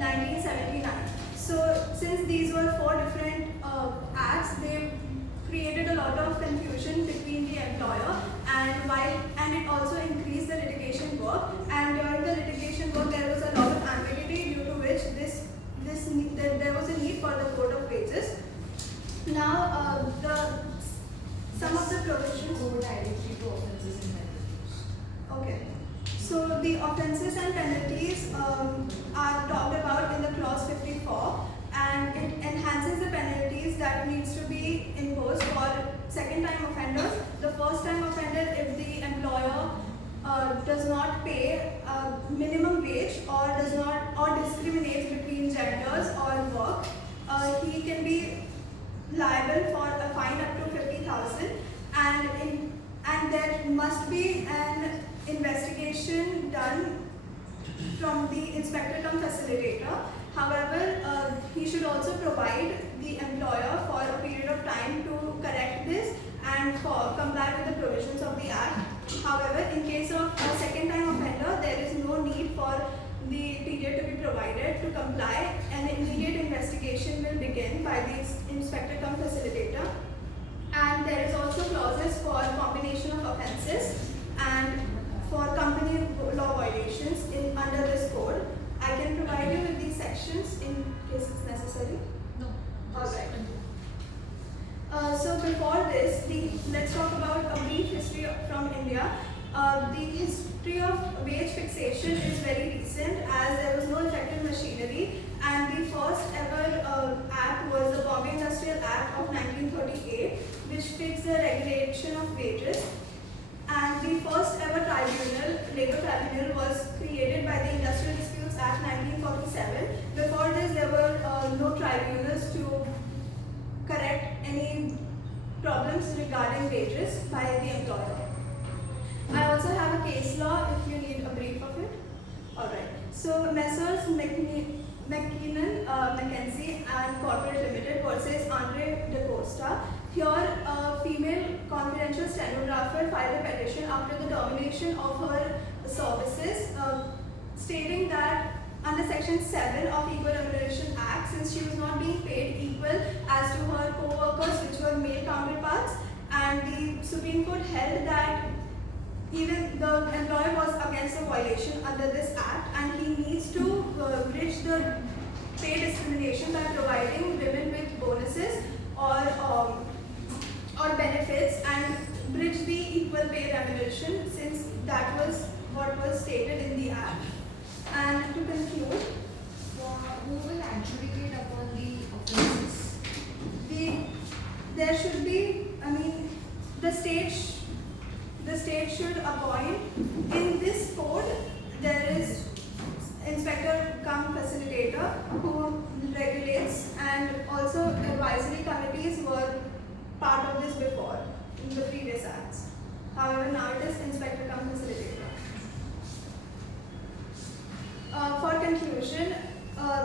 1979. So since these were four different acts, they created a lot of confusion between the employer, and it also increased the litigation work. And during the litigation work, there was a lot of ambiguity, due to which there was a need for the code of wages. Now, some of the provisions. Go directly to offences and penalties. Okay. So the offences and penalties are talked about in the clause 54, and it enhances the penalties that needs to be imposed for second-time offenders. The first-time offender, if the employer does not pay minimum wage or discriminates between genders or work, he can be liable for a fine up to 50,000, and there must be an investigation done from the inspector cum facilitator. However, he should also provide the employer for a period of time to correct this and comply with the provisions of the act. However, in case of a second-time offender, there is no need for the period to be provided to comply. An immediate investigation will begin by the inspector cum facilitator. And there is also clauses for combination of offences and for company law violations under this code. I can provide you with these sections in case it's necessary. No. Alright. So before this, let's talk about a brief history from India. The history of wage fixation is very recent, as there was no effective machinery, and the first ever act was the Bombay Industrial Act of 1938, which fixed the regulation of wages. And the first ever tribunal, labor tribunal, was created by the Industrial Disputes Act 1947. Before this, there were no tribunals to correct any problems regarding wages by the employer. I also have a case law if you need a brief of it. Alright. So Messrs. McKinnon, Mackenzie and Corporate Limited versus Andre DaCosta. Here, a female confidential stenographer filed a petition after the termination of her services, stating that under Section 7 of Equal Remuneration Act, since she was not being paid equal as to her co-workers, which were male counterparts, and the Supreme Court held that even the employer was against a violation under this act, and he needs to bridge the pay discrimination by providing women with bonuses or benefits, and bridge the equal pay remuneration, since that was what was stated in the act. And to conclude, Who will adjudicate upon the offences? there should be, the state should appoint. In this code, there is inspector cum facilitator who regulates, and also advisory committees were part of this before in the previous acts. However, now it is inspector cum facilitator. For conclusion,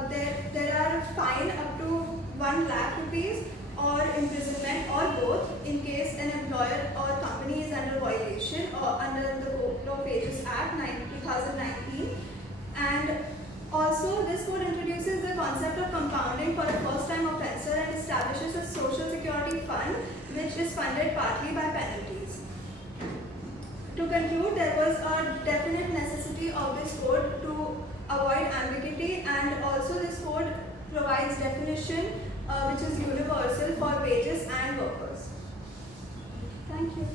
there are fine up to 1 lakh rupees or imprisonment or both in case an employer or company is under violation or under the Code of Wages Act 2019. And also, this code introduces the concept of compounding for a first-time offender and establishes a social security fund which is funded partly by penalties. To conclude, there was a definite necessity of this code to avoid ambiguity, and also this code provides definition which is universal for wages and workers. Thank you.